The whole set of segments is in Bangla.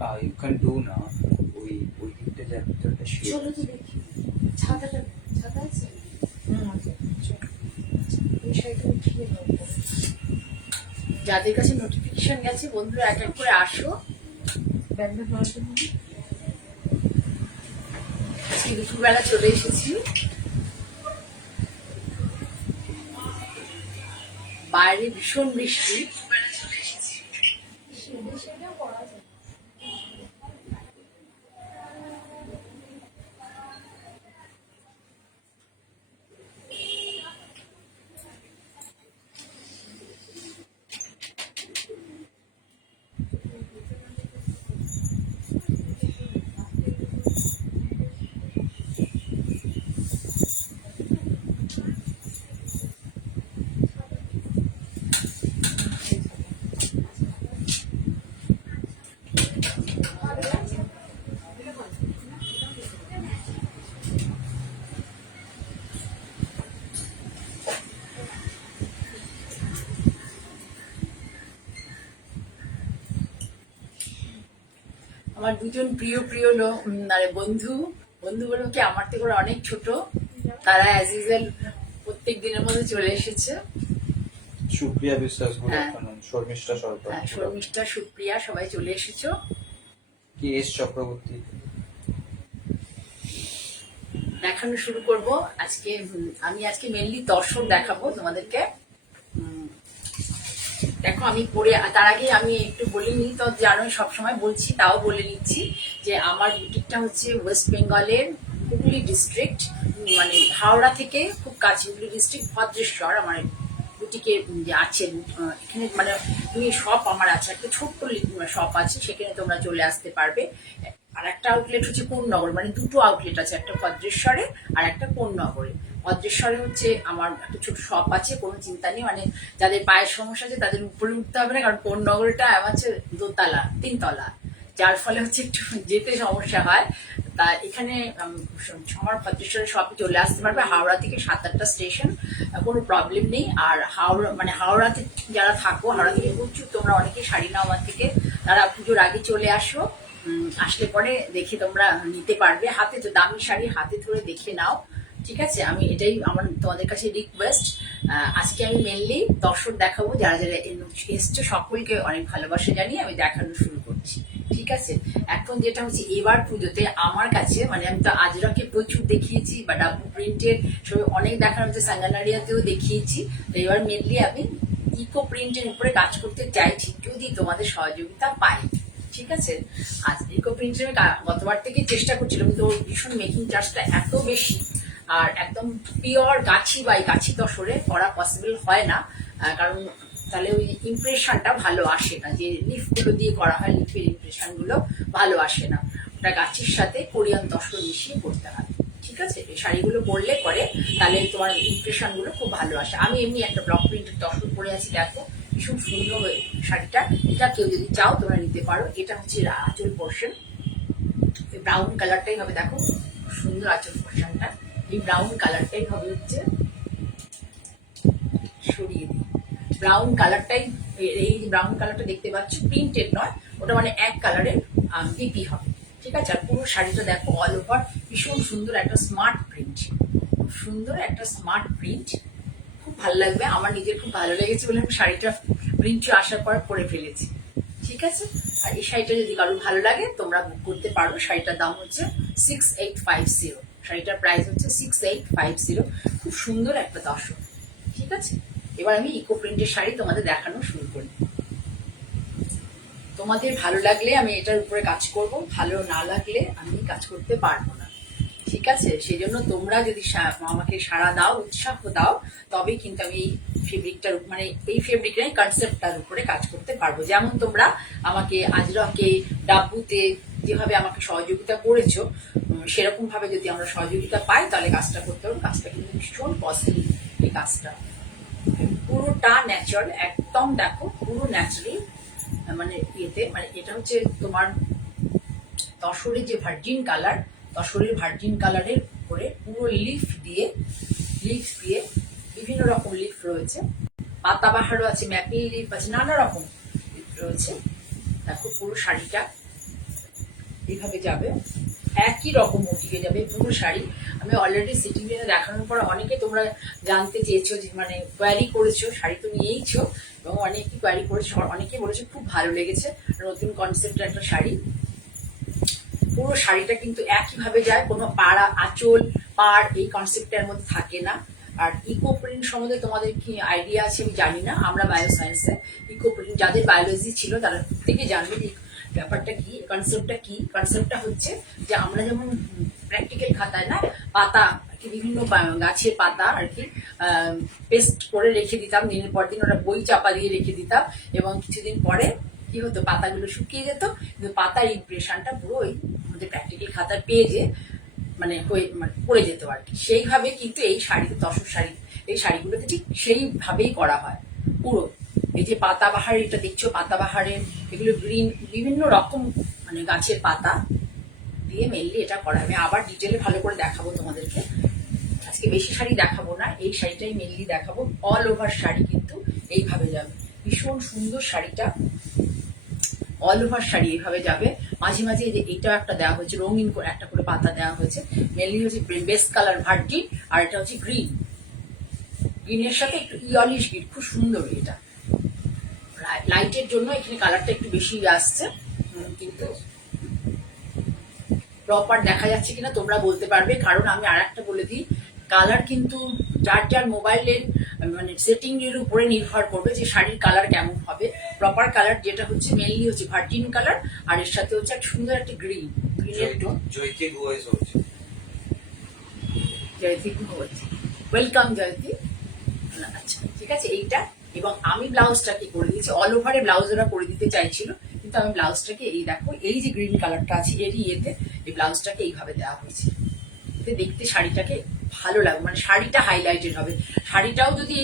But you can do না ওই দিকটা যে একটা শেড। চলো তো দেখি ছাতাটা, ছাতা আছে? আছে। এই শাড়িটা উঠিয়ে নেবো। যাদের কাছে নোটিফিকেশন গেছে বন্ধুরা এক এক করে আসো। ব্যাগটা ধরার জন্য আজকে দুপুরবেলা চলে এসেছি। বাইরে ভীষণ বৃষ্টি। আমার দুজন প্রিয় প্রিয় লোক মানে বন্ধুগুলো কি আমার থেকে অনেক ছোট, তারা অ্যাজ ইউজুয়াল প্রত্যেক দিনের মধ্যে চলে এসেছে। সুপ্রিয়া বিশ্বাস, শর্মিষ্ঠা সরকার, শর্মিষ্ঠা, সুপ্রিয়া সবাই চলে এসেছো। K S Chakraborty. দেখানো শুরু করব আজকে। আমি আজকে মেনলি দর্শন দেখাবো তোমাদেরকে। দেখো আমি পরে, তার আগে আমি একটু বলে নিই, তো জানোই সবসময় বলছি, তাও বলে নিচ্ছি যে আমার বুটিকটা হচ্ছে ওয়েস্ট বেঙ্গলের হুগলি ডিস্ট্রিক্ট, মানে হাওড়া থেকে খুব কাছে, হুগলি ডিস্ট্রিক্ট ভদ্রেশ্বর আমার বুটিকে আছে। এখানে মানে তুমি শপ আমার আছে, একটা ছোট্ট শপ আছে, সেখানে তোমরা চলে আসতে পারবে। আর একটা আউটলেট হচ্ছে কোন্নগর, মানে দুটো আউটলেট আছে, একটা ভদ্রেশ্বরে আর একটা কোন্নগরে। ভদ্রেশ্বরে হচ্ছে আমার একটা ছোট শপ আছে, কোনো চিন্তা নেই, মানে যাদের পায়ের সমস্যা আছে তাদের উপরে উঠতে হবে না, কারণ কোন্নগরটা আমার হচ্ছে দোতলা, 3 তলা, যার ফলে হচ্ছে একটু যেতে সমস্যা হয়। তা এখানে আমার ভদ্রেশ্বরের শপে চলে আসতে পারবে। হাওড়া থেকে 7-8টা স্টেশন, কোনো প্রবলেম নেই। আর হাওড়াতে যারা থাকো, হাওড়া থেকে প্রচুর তোমরা অনেকে শাড়ি নাও আমার থেকে, তারা পুজোর আগে চলে আসো। আসলে পরে দেখে তোমরা নিতে পারবে, হাতে তো দামি শাড়ি হাতে ধরে দেখে নাও, ঠিক আছে? আমি এটাই আমার তোমাদের কাছে রিকোয়েস্ট। আজকে আমি মেনলি দর্শক দেখাবো, যারা যারা এসছো সকলকে অনেক ভালোবাসা জানিয়ে আমি দেখানো শুরু করছি, ঠিক আছে? এখন যেটা হচ্ছে এবার পুজোতে আমার কাছে, মানে আমি তো আজরাকে প্রচুর দেখিয়েছি বা ডাব্বু প্রিন্টের সব অনেক দেখানো হচ্ছে, সাঙ্গানারিয়াতেও দেখিয়েছি। তো এবার মেনলি আমি ইকো প্রিন্টের উপরে কাজ করতে চাইছি, যদি তোমাদের সহযোগিতা পাই, ঠিক আছে? আজ ইকো প্রিন্টের গতবার থেকে চেষ্টা করছিলাম, কিন্তু ভীষণ মেকিং চার্জটা এত বেশি, আর একদম পিওর গাছি বাই গাছি তসরে করা পসিবল হয় না, কারণ তাহলে ওই ইমপ্রেশনটা ভালো আসে না, যে লিফগুলো দিয়ে করা হয়, লিফের ইমপ্রেশন গুলো ভালো আসে না। ওটা গাছির সাথে কোরিয়ান তসর মিশিয়ে করতে হয়, ঠিক আছে? এই শাড়িগুলো পরলে পরে তাহলে তোমার ইমপ্রেশন গুলো খুব ভালো আসে। আমি এমনি একটা ব্লক প্রিন্টের তসর পরে আছি, দেখো ভীষণ সুন্দর শাড়িটা। এটা কেউ যদি চাও তোমরা নিতে পারো। এটা হচ্ছে আঁচল পোর্শন, ব্রাউন কালারটাই হবে, দেখো সুন্দর আঁচল পোর্শনটা, এই ব্রাউন কালারটাই হবে হচ্ছে, সরিয়ে দিই, ব্রাউন কালারটাই, এই ব্রাউন কালারটা দেখতে পাচ্ছ প্রিন্টেড নয়, ওটা মানে এক কালারের বিপি হবে, ঠিক আছে? আর পুরো শাড়িটা দেখো অল ওভার ভীষণ সুন্দর একটা স্মার্ট প্রিন্ট, খুব সুন্দর একটা স্মার্ট প্রিন্ট, খুব ভালো লাগবে। আমার নিজের খুব ভালো লেগেছে বলে আমি শাড়িটা প্রিন্টে আসার পর পরে ফেলেছি, ঠিক আছে? আর এই শাড়িটা যদি কারোর ভালো লাগে তোমরা বুক করতে পারো। শাড়িটার দাম হচ্ছে 6850, শাড়িটার প্রাইস হচ্ছে 6850, খুব সুন্দর একটা দর্শক, ঠিক আছে? এবার আমি ইকো প্রিন্টের শাড়ি তোমাদের দেখানো শুরু করি। তোমাদের ভালো লাগলে আমি এটার উপরে কাজ করব, ভালো না লাগলে আমি কাজ করতে পারবো না, ঠিক আছে? সেই জন্য তোমরা যদি আমাকে সাড়া দাও, উৎসাহ দাও, তবে কিন্তু আমি এই ফেব্রিকটার, মানে এই ফেব্রিকের কনসেপ্টটার উপরে কাজ করতে পারবো। যেমন তোমরা আমাকে আজরাকে, ডাব্বুতে যেভাবে আমাকে সহযোগিতা করেছো, সেরকম ভাবে যদি আমরা সহযোগিতা পাই তাহলে কাজটা করতে পারবো। কাজটা কিন্তু ভীষণ পসিবল, এই কাজটা পুরোটা ন্যাচারাল, একদম দেখো পুরো ন্যাচারাল, মানে ইয়েতে, মানে এটা হচ্ছে তোমার তসরের যে ভার্জিন কালার, তসরের ভার্জিন কালারের উপরে পুরো লিফ দিয়ে বিভিন্ন রকম লিফ রয়েছে, পাতাবাহারও আছে, ম্যাপিল লিফ আছে, নানা রকম লিফ রয়েছে। দেখো পুরো শাড়িটা এইভাবে যাবে, একই রকম মোটিভে যাবে পুরো শাড়ি। আমি অলরেডি সিটিং এ দেখানোর পর অনেকে তোমরা জানতে চেয়েছো, যে মানে কোয়ারি করেছো, শাড়ি তো নিয়েইছো এবং অনেকে কোয়ারি করেছো, অনেকে বলেছো খুব ভালো লেগেছে, নতুন কনসেপ্টের একটা শাড়ি। পুরো শাড়িটা কিন্তু একইভাবে যায়, কোনো পাড়া আঁচল পাড় এই কনসেপ্টের মধ্যে থাকে না। আর ইকো প্রিন্ট সম্বন্ধে তোমাদের কি আইডিয়া আছে আমি জানি না, আমরা বায়োসায়েন্সে ইকো প্রিন্ট যাদের বায়োলজি ছিল তারা প্রত্যেকে জানবে যে ব্যাপারটা কি, কনসেপ্টটা কি। কনসেপ্টটা হচ্ছে যে আমরা যেমন প্র্যাকটিক্যাল খাতায় না পাতা কি বিভিন্ন গাছের পাতা আর কি পেস্ট করে রেখে দিতাম, দিনের পর দিন ওরা বই চাপা দিয়ে রেখে দিতাম, এবং কিছুদিন পরে কি হতো পাতাগুলো শুকিয়ে যেত, কিন্তু পাতার ইমপ্রেশনটা পুরো ওই আমাদের প্র্যাকটিক্যাল খাতার পেজে মানে পড়ে যেত আর কি। সেইভাবে কিন্তু এই শাড়িতে, তসর শাড়ি, এই শাড়িগুলোতে ঠিক সেইভাবেই করা হয় পুরো। এই যে পাতাবাহার, এটা দেখছো পাতাবাহারের, এগুলো গ্রিন বিভিন্ন রকম মানে গাছের পাতা দিয়ে মেনলি এটা করা। আমি আবার ডিটেলে ভালো করে দেখাবো তোমাদেরকে, আজকে বেশি শাড়ি দেখাবো না, এই শাড়িটাই মেনলি দেখাবো। অল ওভার শাড়ি কিন্তু এইভাবে যাবে, ভীষণ সুন্দর শাড়িটা, অল ওভার শাড়ি এইভাবে যাবে। মাঝে মাঝে যে এইটাও একটা দেওয়া হয়েছে, রঙিন করে একটা করে পাতা দেওয়া হয়েছে, মেনলি হচ্ছে বেস কালার ভার্জিন, আর এটা হচ্ছে গ্রিন, গ্রিনের সাথে একটু ইয়লিশ গ্রিন, খুব সুন্দর। এটা লাইটের জন্য এখানে কালারটা একটু বেশি আসছে, কিন্তু প্রপার দেখা যাচ্ছে কিনা তোমরা বলতে পারবে। কারণ আমি আর একটা বলে দিই, কালার কিন্তু যার যার মোবাইলের মানে সেটিং এর উপরে নির্ভর করবে যে শাড়ির কালার কেমন হবে। প্রপার কালার যেটা হচ্ছে মেনলি হচ্ছে ভার্জিন কালার, আর এর সাথে হচ্ছে একটা সুন্দর একটা গ্রিন, গ্রিনের টোন। জয়তি গুহ হচ্ছে, ওয়েলকাম জয়তি। আচ্ছা ঠিক আছে, এইটা। এবং আমি ব্লাউজটাকে করে দিয়েছি, অল ওভারে ব্লাউজ ওরা করে দিতে চাইছিল, কিন্তু আমি ব্লাউজটাকে এই দেখো, এই যে গ্রিন কালারটা আছে এরই ইয়েতে এই ব্লাউজটাকে এইভাবে দেওয়া হয়েছে, এতে দেখতে শাড়িটাকে ভালো লাগবে, মানে শাড়িটা হাইলাইটেড হবে। শাড়িটাও যদি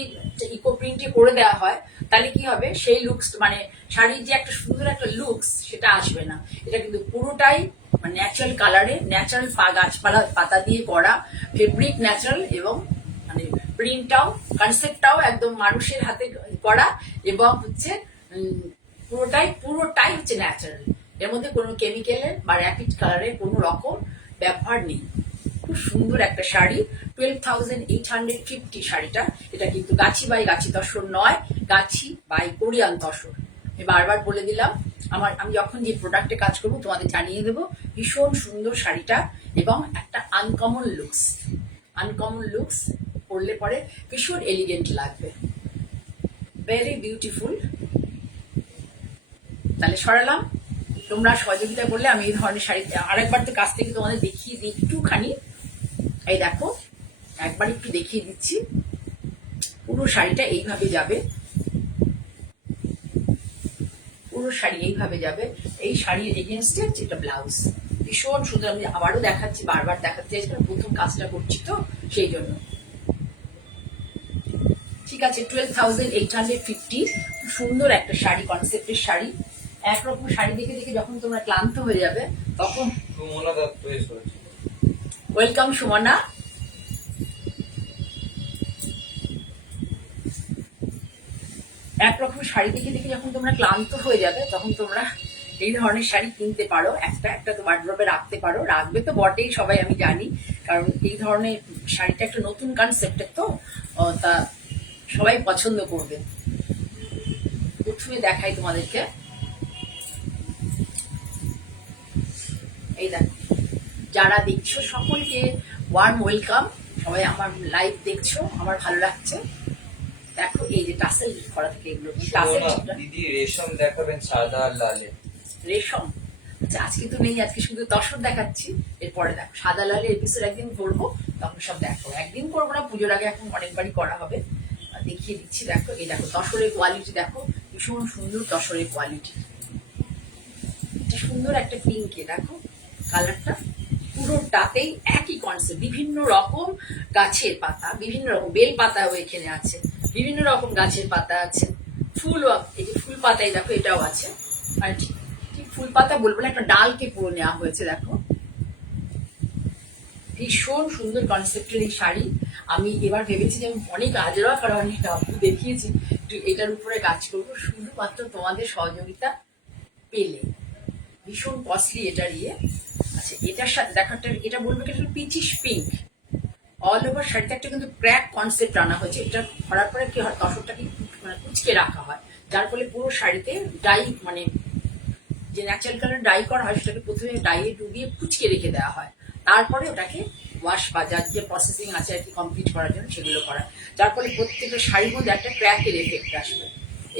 ইকো প্রিন্টে করে দেওয়া হয় তাহলে কি হবে, সেই লুকস মানে শাড়ির যে একটা সুন্দর একটা লুকস সেটা আসবে না। এটা কিন্তু পুরোটাই মানে ন্যাচারাল কালারে, ন্যাচারাল গাছপালা পাতা দিয়ে করা, ফেব্রিক ন্যাচারাল, এবং মানে প্রিন্টটাও কনসেপ্টটাও একদম মানুষের হাতে করা, এবং হচ্ছে পুরোটাই হচ্ছে ন্যাচারাল। এর মধ্যে কোনো কেমিক্যালের বা র্যাপিড কালারের কোনো রকম ব্যবহার নেই। খুব সুন্দর একটা শাড়ি, 12,850 শাড়িটা। এটা কিন্তু গাছি বাই গাছি তসর নয়, গাছি বাই কোরিয়ান তসর। আমি বারবার বলে দিলাম, আমি যখন যে প্রোডাক্টে কাজ করবো তোমাদের জানিয়ে দেবো। ভীষণ সুন্দর শাড়িটা, এবং একটা আনকমন লুকস পরলে পরে ভীষণ এলিগেন্ট লাগবে, ভেরি বিউটিফুল। তাহলে সরালাম, তোমরা সহযোগিতা করলে আমি এই ধরনের শাড়ি আরেকবার তো কাছ থেকে তোমাদের দেখিয়ে দিই একটুখানি। এই দেখো, একবার একটু দেখিয়ে দিচ্ছি, পুরো শাড়িটা এইভাবে যাবে, পুরো শাড়ি এইভাবে যাবে। এই শাড়ির এগেনস্টে যেটা ব্লাউজ, ভীষণ সুন্দর। আমি আবারও দেখাচ্ছি, বারবার দেখাতে চাইছি, প্রথম কাজটা করছি তো সেই জন্য। ঠিক আছে, 12,850, সুন্দর একটা শাড়ি, কনসেপ্টের শাড়ি। একরকম শাড়ি দেখে দেখে যখন তোমরা ক্লান্ত হয়ে যাবে তখন ওয়েলকাম সুমনা। একরকম শাড়ি দেখে দেখে যখন তোমরা ক্লান্ত হয়ে যাবে তখন তোমরা এই ধরনের শাড়ি কিনতে পারো, একটা তো ওয়ার্ড্রবে রাখতে পারো, রাখবে তো বটেই সবাই আমি জানি, কারণ এই ধরনের শাড়িটা একটা নতুন কনসেপ্টের তো, তা সবাই পছন্দ করবে। প্রথমে দেখাই তোমাদেরকে, এই দেখো, যারা দেখছো সকলকে ওয়ার্ম ওয়েলকাম, সবাই আমার লাইভ দেখছো, আমার ভালো লাগছে। দেখো এই যে টাসেল করা থাকে, এগুলো দিদি রেশম দেখাবেন সাদা আর লালে। রেশম, আচ্ছা আজকে তো নেই, আজকে শুধু তসর দেখাচ্ছি। এরপরে দেখো সাদা লালের এপিসোড একদিন করবো, তখন সব দেখো। একদিন করবো না, পুজোর আগে এখন অনেকবারই করা হবে, দেখিয়ে দিচ্ছি। দেখো এই দেখো তসরের কোয়ালিটি, দেখো ভীষণ সুন্দর তসরের কোয়ালিটি, সুন্দর একটা পিঙ্কে, দেখো কালারটা পুরোটাতেই একই কনসেপ্ট, বিভিন্ন রকম গাছের পাতা, বিভিন্ন রকম বেল পাতাও এখানে আছে, বিভিন্ন রকম গাছের পাতা আছে, ফুলও, এই যে ফুল পাতাই দেখো এটাও আছে। আর ঠিক ফুল পাতা বলবো না, একটা ডালকে পুরো নেওয়া হয়েছে। দেখো ভীষণ সুন্দর কনসেপ্টের এই শাড়ি। আমি এবার ভেবেছি যে আমি অনেক আজরা করা অনেক দেখিয়েছি, একটু এটার উপরে কাজ করবো শুধুমাত্র তোমাদের সহযোগিতা পেলে। ভীষণ কস্টলি এটার ইয়ে। আচ্ছা, এটার সাথে দেখো এটা বলবো কি এটা পিচিশ পিঙ্ক। অল ওভার শাড়িতে একটা কিন্তু ক্র্যাক কনসেপ্ট আনা হয়েছে। এটা করার পরে কি হয়, তসরটাকে মানে কুচকে রাখা হয়, যার ফলে পুরো শাড়িতে ডাই মানে যে ন্যাচারাল কালার ডাই করা হয় সেটাকে প্রথমে ডাইয়ে ডুবিয়ে কুচকে রেখে দেওয়া হয়, তারপরে ওটাকে ওয়াশ বা যার যে প্রসেসিং আছে আর কি কমপ্লিট করার জন্য সেগুলো করা, যার ফলে প্রত্যেকটা শাড়ির মধ্যে একটা ক্র্যাকের এফেক্ট আসবে।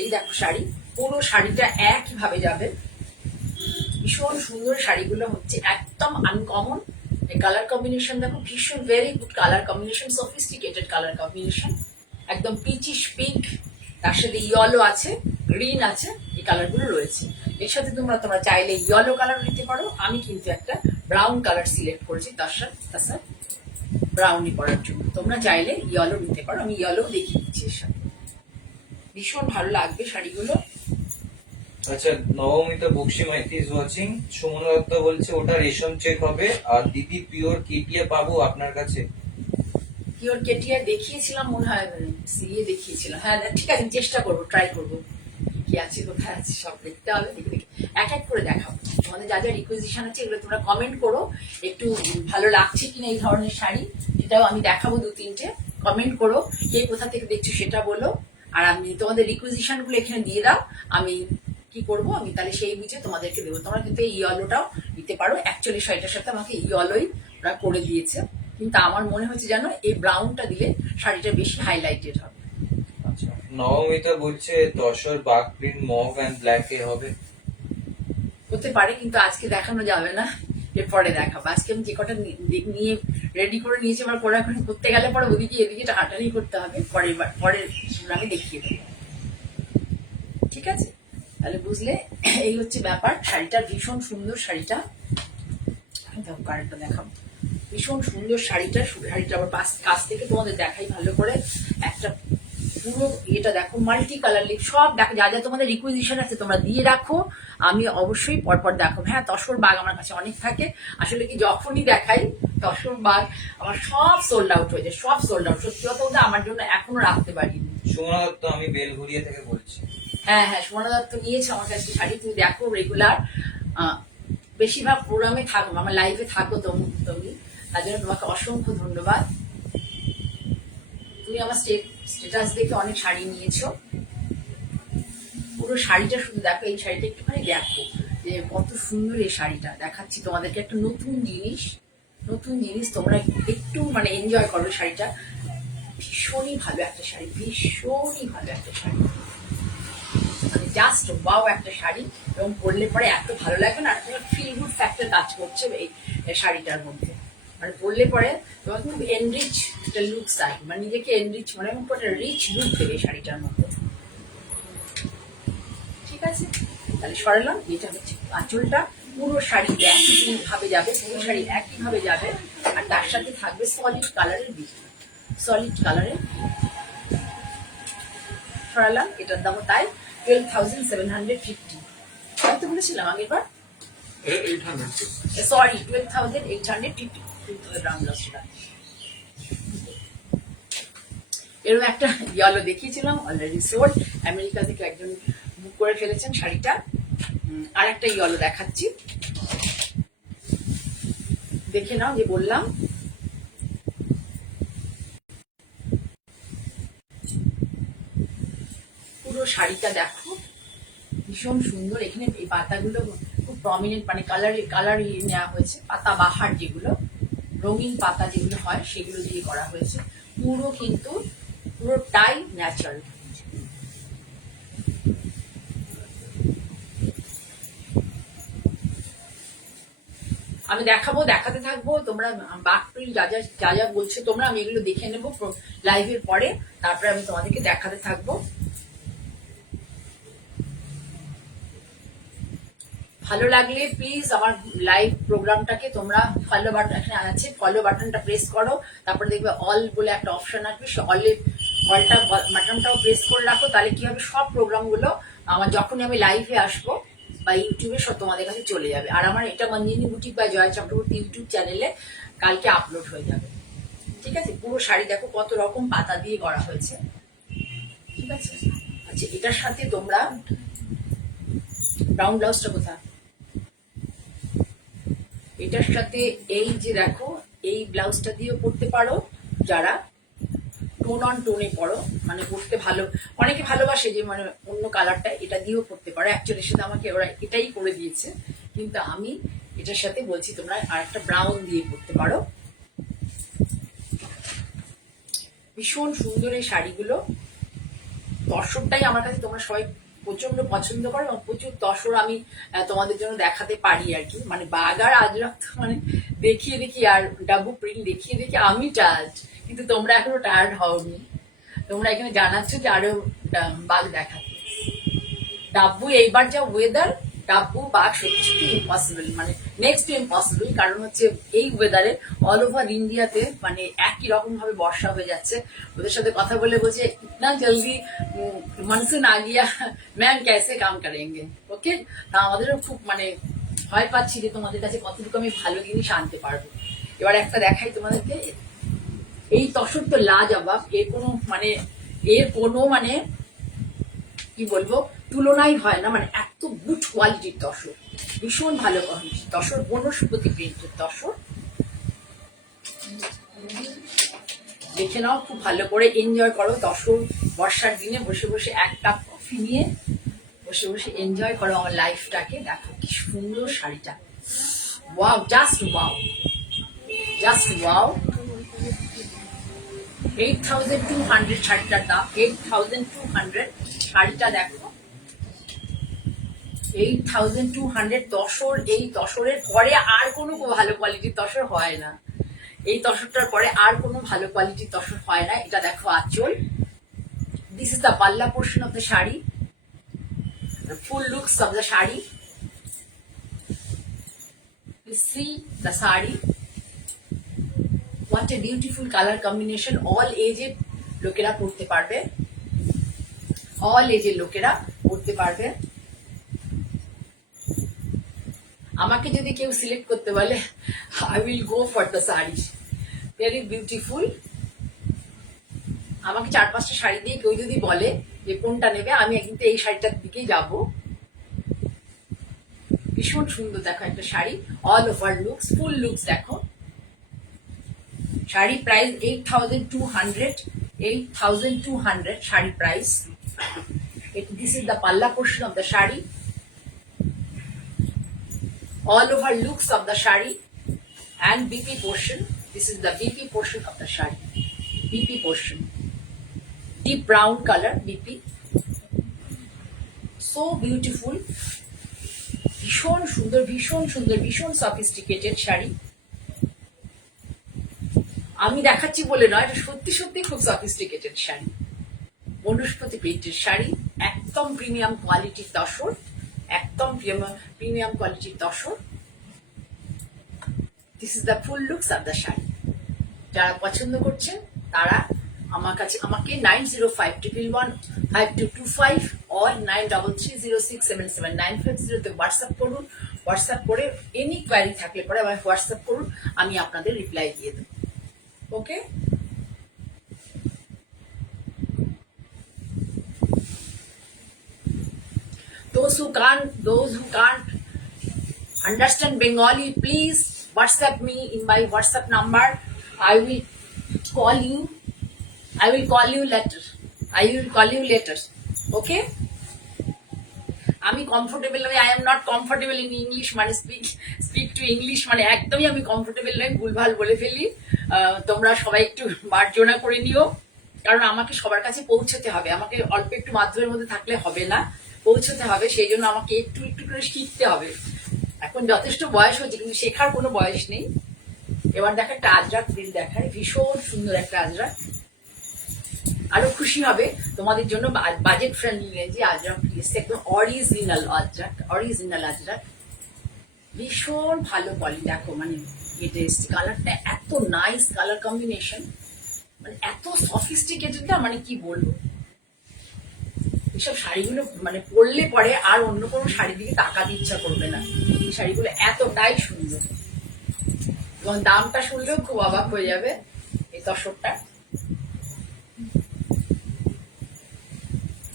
এই দেখো শাড়ি, পুরো শাড়িটা একইভাবে যাবে। ভীষণ সুন্দর শাড়িগুলো হচ্ছে একদম আনকমন। কালার কম্বিনেশন দেখো, ভীষণ very good colour combination, sophisticated colour combination, একদম পিচিশ পিঙ্ক, তার সাথে ইয়েলো আছে, গ্রিন আছে, এই কালারগুলো রয়েছে। এর সাথে তোমরা চাইলে ইয়েলো কালার নিতে পারো। আমি কিন্তু একটা ব্রাউন কালার সিলেক্ট করেছি তার সাথে ব্রাউনি পরার জন্য। তোমরা চাইলে ইয়েলো নিতে পারো, আমি ইয়েলো দেখিয়ে দিচ্ছি এর সাথে। ভীষণ ভালো লাগবে শাড়িগুলো। আচ্ছা, নবমিতা বক্সি মাইতি ইজ ওয়াচিং। সুমন দত্ত বলছে ওটা রেশম চেক হবে। আর দিদি পিওর কেটিয়া পাবো আপনার কাছে? পিওর কেটিয়া দেখিয়েছিলাম মনে হয়, সিরিয়ে দেখিয়েছিলাম। হ্যাঁ ঠিক আছে, চেষ্টা করবো, ট্রাই করবো। কি আছে কোথায় আছে সব দেখতে হবে, দেখে এক এক করে দেখাবো। তোমাদের যা যা রিকুইজিশন আছে এগুলো তোমরা কমেন্ট করো, একটু ভালো লাগছে কিনা এই ধরনের শাড়ি, সেটাও আমি দেখাবো। 2-3টে কমেন্ট করো, কে কোথা থেকে দেখছো সেটা বলো। আর আমি তোমাদের রিকুইজিশন গুলো এখানে দিয়ে দাও, আমি কি করবো, আমি তাহলে সেই বুঝে তোমাদেরকে দেবো। তোমরা কিন্তু এই ইয়েলোটাও দিতে পারো। অ্যাকচুয়ালি শাড়িটার সাথে আমাকে ইয়েলোই ওরা করে দিয়েছে, কিন্তু আমার মনে হচ্ছে জানো এই ব্রাউনটা দিলে শাড়িটা বেশি হাইলাইটেড হবে। আচ্ছা, নবমিতা বলছে tussar Bagh print mauve and black এ হবে। হতে পারে, কিন্তু আজকে দেখানো যাবে না, এরপরে দেখাবো। আজকে আমি যে কটা নিয়ে রেডি করে নিয়েছি, আমার কোড়াকুড়ি করতে গেলে পরে ওদিকে এদিকে হাঁটানি করতে হবে, পরের আমি দেখিয়ে দেবো। ঠিক আছে, তাহলে বুঝলে এই হচ্ছে ব্যাপার। শাড়িটা ভীষণ সুন্দর, শাড়িটা কারেন্টটা দেখাবো। ভীষণ সুন্দর শাড়িটা আবার কাছ থেকে তোমাদের দেখাই ভালো করে। একটা পুরো এটা দেখো, মাল্টি কালার লিপ, সব দেখো যা যা তোমাদের রিকুইজিশন আছে তোমরা দিয়ে রাখো, আমি অবশ্যই পরপর দেখো। হ্যাঁ, তসর বাগ আমার কাছে অনেক থাকে, আসলে কি যখনই দেখাই তসর বাগ আমার সব সোল্ড আউট হয়ে যায়, সব সোল্ড আউট। সত্যি কথা বলতে আমার জন্য এখনো রাখতে পারিনি। সুমন দত্ত, আমি বেলঘুরিয়া থেকে বলছি। হ্যাঁ হ্যাঁ, সুমনা দত্ত নিয়েছে আমার কাছে শাড়ি, তুমি দেখো রেগুলার, বেশিরভাগ প্রোগ্রামে থাকো, আমার লাইভে থাকো তুমি, তার জন্য তোমাকে অসংখ্য ধন্যবাদ। তুমি আমার স্টেটাস দেখে অনেক শাড়ি নিয়েছো। পুরো শাড়িটা শুধু দেখো, এই শাড়িটা একটুখানি দেখো যে কত সুন্দর এই শাড়িটা। দেখাচ্ছি তোমাদেরকে একটা নতুন জিনিস তোমরা একটু মানে এনজয় করো। শাড়িটা ভীষণই ভালো একটা শাড়ি, ভীষণই ভালো একটা শাড়ি, মানে জাস্ট ওয়াও একটা শাড়ি। এবং পরলে পরে এত ভালো লাগবে না, ফিল গুড ফ্যাক্টর কাজ করছে এই শাড়িটার মধ্যে। মানে পরলে পরে তোমার খুব এনরিচ একটা লুকস আসবে, মানে নিজেকে এনরিচ মানে রিচ লুক দেবে এই শাড়িটার মধ্যে। ঠিক আছে, তাহলে সরালাম। এটা হচ্ছে আঁচলটা, পুরো শাড়ি একই ভাবে যাবে, পুরো শাড়ি একই ভাবে যাবে। আর তার সাথে থাকবে সলিড কালারের বিজলি, সলিড কালারের। সরালাম, এটার দামও তাই 12,750। আমি তো বলেছিলাম আগের বার, সরি 12,850 এরকম একটা ইয়েলো দেখিয়েছিলাম, অলরেডি সোল্ড। আমেরিকা থেকে একজন বুক করে ফেলেছেন শাড়িটা। আর একটা ইয়েলো দেখাচ্ছি, দেখে নাও যে বললাম। পুরো শাড়িটা দেখো, ভীষণ সুন্দর। এখানে এই পাতাগুলো খুব প্রমিনেন্ট, মানে কালার নেওয়া হয়েছে, পাতা বাহার যেগুলো রঙিন পাতা যেগুলো হয় সেগুলো দিয়ে করা হয়েছে। পুরো কিন্তু পুরোটাই ন্যাচারাল। আমি দেখাতে থাকবো। তোমরা বাকপ্রিল যা যা বলছো তোমরা, আমি এগুলো দেখে নেবো লাইভের পরে, তারপরে আমি তোমাদেরকে দেখাতে থাকবো। ভালো লাগলে প্লিজ আমার লাইভ প্রোগ্রামটাকে তোমরা ফলো বাটন এখানে আছে, ফলো বাটনটা প্রেস করো, তারপরে দেখবে অল বলে একটা অপশন আসবে, অলটা বাটনটাও প্রেস করে রাখো। তাহলে কি হবে, সব প্রোগ্রামগুলো আমার যখনই আমি লাইভে আসবো বা ইউটিউবে সব তোমাদের কাছে চলে যাবে। আর আমার এটা মঞ্জিনী বুটিক বা জয়া চক্রবর্তী ইউটিউব চ্যানেলে কালকে আপলোড হয়ে যাবে। ঠিক আছে, পুরো শাড়ি দেখো কত রকম পাতা দিয়ে করা হয়েছে। ঠিক আছে, আচ্ছা এটার সাথে তোমরা ব্রাউন ব্লাউজটা কোথায়, এটার সাথে এই যে দেখো এই ব্লাউজটা দিয়েও পরতে পারো, যারা টোন অন টোনে পরো, মানে পরতে ভালো, অনেকে ভালোবাসে যে মানে অন্য কালারটা, এটা দিয়েও পরতে পারো। অ্যাকচুয়ালি সাথে আমাকে ওরা এটাই করে দিয়েছে, কিন্তু আমি এটার সাথে বলছি তোমরা আর একটা ব্রাউন দিয়ে পরতে পারো। ভীষণ সুন্দর এই শাড়িগুলো, তসরটাই আমার কাছে তোমরা সবাই প্রচন্ড পছন্দ করো, এবং প্রচুর তসর আমি তোমাদের জন্য দেখাতে পারি আর কি। মানে বাগ আর আজরক তো মানে দেখিয়ে দেখি আর ডাব্বু প্রিন্ট দেখিয়ে দেখি আমি টায়ার্ড, কিন্তু তোমরা এখনো টায়ার্ড হওনি। তোমরা এখানে জানাচ্ছ যে আরো বাঘ দেখাতে। ডাব্বু এইবার যা ওয়েদার, ডাব্বু বাঘ সত্যি সত্যি ইম্পসিবল, মানে নেক্সট টু ইম্পসিবল। কারণ হচ্ছে এই ওয়েদারে অল ওভার ইন্ডিয়াতে মানে একই রকম ভাবে বর্ষা হয়ে যাচ্ছে। ওদের সাথে কথা বলে বলছে ইতনা জলদি মনসুন আ গিয়া ম্যাম ক্যাসে কাম করেঙ্গে। ওকে, তা আমাদেরও খুব মানে ভয় পাচ্ছি যে তোমাদের কাছে কতটুকু আমি ভালো জিনিস আনতে পারবো। এবার একটা দেখাই তোমাদেরকে, এই তসর তো লাজবাব, এর কোনো মানে কি বলবো তুলনাই হয় না, মানে এত গুড কোয়ালিটির তসর, ভীষণ ভালো কোয়ালিটির তসর, বনস্পতি প্রিন্টের তসর। দেখে নাও, খুব ভালো করে এনজয় করো তসর। বর্ষার দিনে বসে বসে এক কাপ কফি নিয়ে বসে বসে এনজয় করো আমার লাইফটাকে। দেখো কি সুন্দর শাড়িটা, wow, just wow, just wow. 8200 শাড়িটার দাম, 8200। শাড়িটা দেখো 8200 তসর। এই তসরের পরে আর কোনো ভালো কোয়ালিটির তসর হয় না, এই তসরটার পরে আর কোনো ভালো কোয়ালিটির তসর হয় না। এটা দেখো আঁচল, this is the pallu portion of the sari, full looks of the sari. C the sari, what a beautiful color combination, all এজের লোকেরা পড়তে পারবে, অল এজের লোকেরা পড়তে পারবে। আমাকে যদি কেউ সিলেক্ট করতে বলে, I will go for the sari, very beautiful. আমাকে 4-5টা শাড়ি দিয়ে কেউ যদি বলে যে কোনটা নেবে, আমি কিন্তু এই শাড়িটার দিকেই যাব। ভীষণ সুন্দর দেখো একটা sari, all over looks, full looks দেখো। Sari price 8200, 8200 sari price. This is the pallu portion of the sari, all over looks of the shari, and BP portion. This is the BP portion of the shari, BP portion, deep brown color BP, so beautiful, ভীষণ সুন্দর, ভীষণ সুন্দর, ভীষণ সফিস্টিকেটেড শাড়ি। আমি দেখাচ্ছি বলে নয়, এটা সত্যি সত্যি খুব সফিস্টিকেটেড শাড়ি, বনস্পতি প্রিন্টের শাড়ি, একদম প্রিমিয়াম কোয়ালিটির তসর, একদম প্রিমিয়াম কোয়ালিটির tussar. This is the full looks of the sari. যারা পছন্দ করছেন তারা আমাকে 9051115225 or 9330677950 তে হোয়াটসঅ্যাপ করুন। হোয়াটসঅ্যাপ করে এনি কোয়ারি থাকলে পরে আমায় হোয়াটসঅ্যাপ করুন, আমি আপনাদের রিপ্লাই দিয়ে দেবো। ওকে, those who can't understand Bengali, please WhatsApp me in my WhatsApp number. I will call you later. Okay, আমি কমফোর্টেবল নই, I am not comfortable in English, মানে স্পিক টু ইংলিশ, মানে একদমই আমি কমফোর্টেবল নই, ভুলভাল বলে ফেলি। তোমরা সবাই একটু মার্জনা করে নিও, কারণ আমাকে সবার কাছে পৌঁছতে হবে, আমাকে অল্প একটু মাধ্যমের মধ্যে থাকলে হবে না, পৌঁছতে হবে। সেই জন্য আমাকে একটু একটু করে শিখতে হবে। এখন যথেষ্ট বয়স হচ্ছে, কিন্তু শেখার কোনো বয়স নেই। এবার দেখো একটা আজরাক প্রিন্ট দেখায়, ভীষণ সুন্দর একটা আজরাক। আরো খুশি হবে তোমাদের জন্য বাজেট ফ্রেন্ডলি রেঞ্জে আজরাক এসছে, একদম অরিজিনাল আজরাক, ভীষণ ভালো কোয়ালিটি। দেখো মানে এটা এসছে, কালারটা এত নাইস কালার কম্বিনেশন, মানে এত সফিস্টিকেটেড না, মানে কি বলবো। এইসব শাড়িগুলো মানে পরলে পরে আর অন্য কোনো শাড়ির দিকে তাকাতে ইচ্ছা করবে না, এই শাড়িগুলো এতটাই সুন্দর। এবং দামটা শুনলেও খুব অবাক হয়ে যাবে। এই তসরটা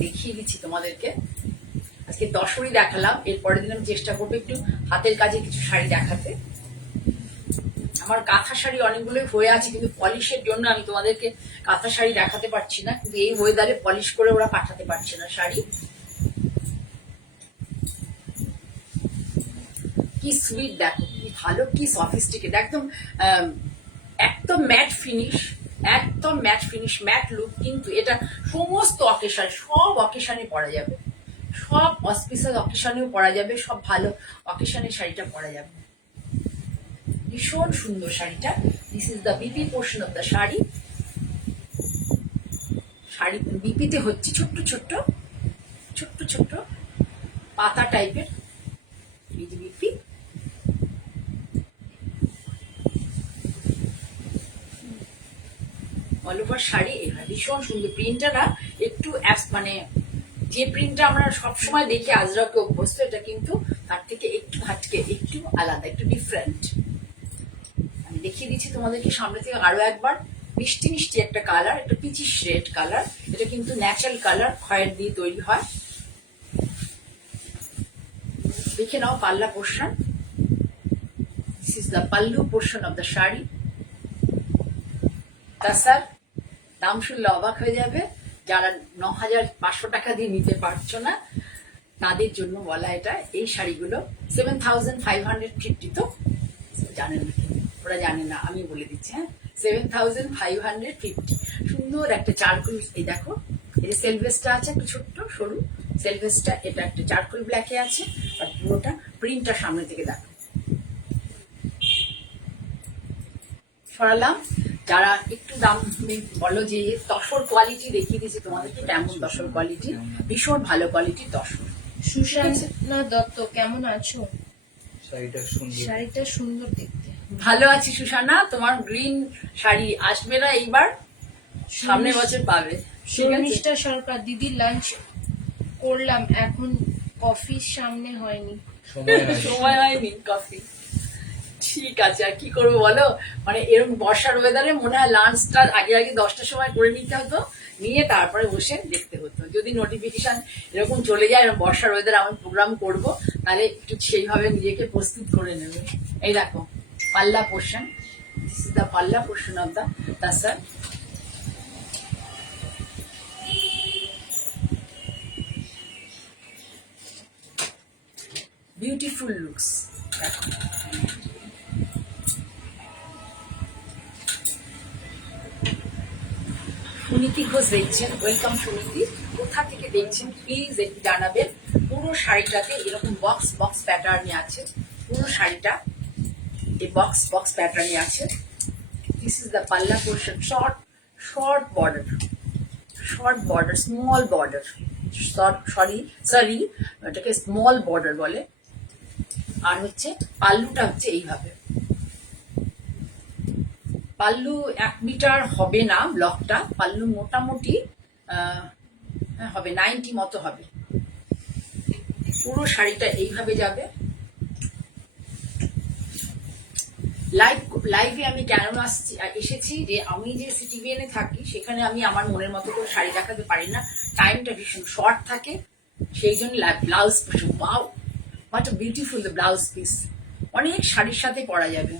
দেখিয়ে দিচ্ছি তোমাদেরকে, আজকে তসরই দেখালাম, এরপরের দিন আমি চেষ্টা করবো একটু হাতের কাজে কিছু শাড়ি দেখাতে। আমার কাঁথা শাড়ি অনেকগুলোই হয়ে আছে, কিন্তু পলিশের জন্য আমি তোমাদেরকে কাঁথা শাড়ি দেখাতে পারছি না, কিন্তু এই ওয়েদারে পলিশ করে ওরা পাঠাতে পারছে না শাড়ি। কি সুইট দেখো, কি ভালো, কি সফিস্টিকেট, একদম একদম ম্যাট ফিনিশ, একদম ম্যাট ফিনিশ, ম্যাট লুক। কিন্তু এটা সমস্ত অকেশন, সব অকেশনে পরা যাবে, সব অসপিসিয়াস অকেশনেও পরা যাবে, সব ভালো অকেশনে শাড়িটা পরা যাবে। ভীষণ সুন্দর শাড়িটা। This is the BP portion of the sari. Sari বিপিতে হচ্ছে ছোট্ট ছোট্ট ছোট্ট ছোট্ট পাতা টাইপের, এই যে বিপি। অল ওভার শাড়ি এটা ভীষণ সুন্দর। প্রিন্টটা না একটু মানে যে প্রিন্টটা আমরা সবসময় দেখি আজরাকে অভ্যস্ত, এটা কিন্তু তার থেকে একটু হাটকে, একটু আলাদা, একটু ডিফারেন্ট। আমি দেখিয়ে দিচ্ছি তোমাদেরকে সামনে থেকে আরো একবার। মিষ্টি মিষ্টি একটা কালার, একটা পিচিশ রেড কালার। এটা কিন্তু ন্যাচারাল কালার, খয়ের দিয়ে তৈরি হয়। দেখে নাও পাল্লা portion. This is the pallu portion of the sari. তাছাড়া দাম শুনলে অবাক হয়ে যাবে, যারা 9,500 টাকা দিয়ে নিতে পারছো না তাদের জন্য বলা এটা। এই শাড়িগুলো 7,550, তো জানেন না, ওরা জানে না, আমি বলে দিচ্ছি। হ্যাঁ, 7,550। সুন্দর একটা চারকোল, এই দেখো, এই সেলভেসটা আছে একটা ছোট্ট সরু সেলভেসটা, এটা একটা চারকোল ব্ল্যাকে আছে, আর পুরোটা প্রিন্টটা সামনে থেকে দেখো। সরালাম। যারা একটু দাম বলো যে তসর কোয়ালিটি দেখিয়ে দিয়েছে তোমাদেরকে, কেমন তসর কোয়ালিটি, ভীষণ ভালো কোয়ালিটির তসর। সুশান্ত দত্ত, কেমন আছো? শাড়িটা সুন্দর দেখতে। ভালো আছি সুশানা, তোমার গ্রিন শাড়ি আসবে না এইবার, সামনের বছর পাবে। শর্মিষ্ঠা সরকার, দিদি লাঞ্চ করলাম, এখন কফির সামনে হয়নি। সময় হয়নি কফি। ঠিক আছে, আর কি করবো বলো, মানে এরকম বর্ষার ওয়েদারে মনে হয় লাঞ্চটা আগে আগে 10টার সময় করে নিতে হতো, নিয়ে তারপরে বসে দেখতে হতো। যদি নোটিফিকেশন এরকম চলে যায়, এরকম বর্ষার ওয়েদারে আমি প্রোগ্রাম করব, তাহলে একটু সেইভাবে নিজেকে প্রস্তুত করে নেবে। এই দেখো পাল্লা portion, this is the pallu portion of the তাসার। Beautiful looks. Suniti Ghosh দেখছেন, ওয়েলকাম সুনীতি। কোথা থেকে দেখছেন প্লিজ একটু জানাবেন। পুরো শাড়িটাতে এরকম বক্স বক্স প্যাটার্নে আছে, পুরো শাড়িটা এই বক্স বক্স প্যাটার্নে আছে। This is the pallu portion, short short border, short border, small border, sorry এটাকে স্মল বর্ডার বলে। আর হচ্ছে পাল্লুটা হচ্ছে এইভাবে। পাল্লু 1 মিটার হবে না ব্লকটা, পাল্লু মোটামুটি হবে 90 মতো হবে। পুরো শাড়িটা এইভাবে যাবে। লাইভে আমি কেন এসেছি, যে আমি যে সিটিভিএনে থাকি সেখানে আমি আমার মনের মতো করে শাড়ি দেখাতে পারি না, টাইমটা ভীষণ শর্ট থাকে, সেই জন্য blouse piece, wow what a beautiful the blouse piece, অনেক শাড়ির সাথে পরা যাবে।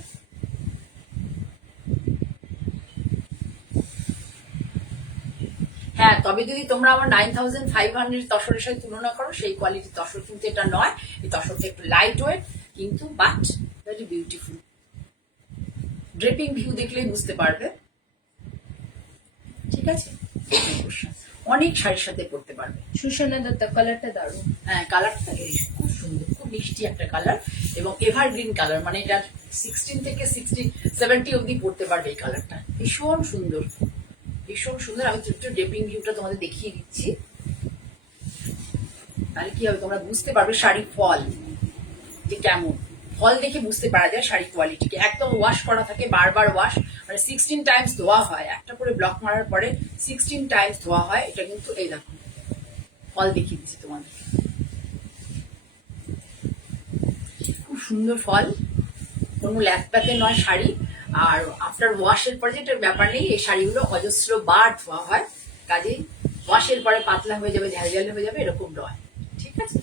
হ্যাঁ, তবে যদি তোমরা আমার 9,500 তসরের সাথে তুলনা করো, সেই কোয়ালিটির তসর কিন্তু এটা নয়। এই তসরটা একটু লাইট ওয়েট, কিন্তু but very beautiful. Draping view দেখলেই বুঝতে পারবে। ঠিক আছে, অনেক শাড়ির সাথে পরতে পারবে। সুশানা দত্ত, কালারটা দারুণ। হ্যাঁ, কালারটা খুব সুন্দর, খুব মিষ্টি একটা কালার, এবং এভারগ্রিন কালার, মানে এটা 16 থেকে 70 অব্দি পরতে পারবে এই কালারটা। ভীষণ সুন্দর, ভীষণ সুন্দর। আমি একটু ড্রেপিং ভিউটা তোমাদের দেখিয়ে দিচ্ছি, তাহলে কি হবে তোমরা বুঝতে পারবে শাড়ির ফল যে কেমন। ফল দেখে বুঝতে পারা যায় শাড়ির কোয়ালিটিকে। একদম ওয়াশ করা থাকে, বারবার ওয়াশ, মানে 16 টাইমস ধোয়া হয়, একটা করে ব্লক মারার পরে 16 টাইমস ধোয়া হয়। এটা কিন্তু এই দেখো ফল দেখিয়ে দিচ্ছি তোমাদের, খুব সুন্দর ফল, কোনো ল্যাপটাতে নয় শাড়ি। আর আফটার ওয়াশের পরে যেটার ব্যাপার নেই, এই শাড়িগুলো অজস্র বার ধোয়া হয়, কাজেই ওয়াশের পরে পাতলা হয়ে যাবে, ঝালঝালে হয়ে যাবে, এরকম নয়। ঠিক আছে,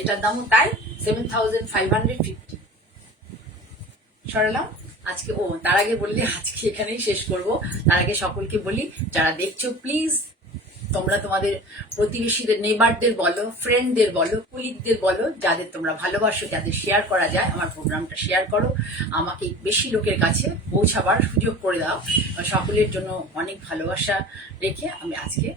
এটার দামও তাই 7,550। সরালাম। আজকে তার আগে বললে আজকে এখানেই শেষ করব। তার আগে সকলকে বলি, যারা দেখছো প্লিজ তোমরা তোমাদের প্রতিবেশীদের, নেবারদের বলো, ফ্রেন্ডদের বলো, কুলিকদের বলো, যাদের তোমরা ভালোবাসো, যাদের শেয়ার করা যায় আমার প্রোগ্রামটা শেয়ার করো, আমাকে বেশি লোকের কাছে পৌঁছাবার সুযোগ করে দাও। সকলের জন্য অনেক ভালোবাসা রেখে আমি আজকে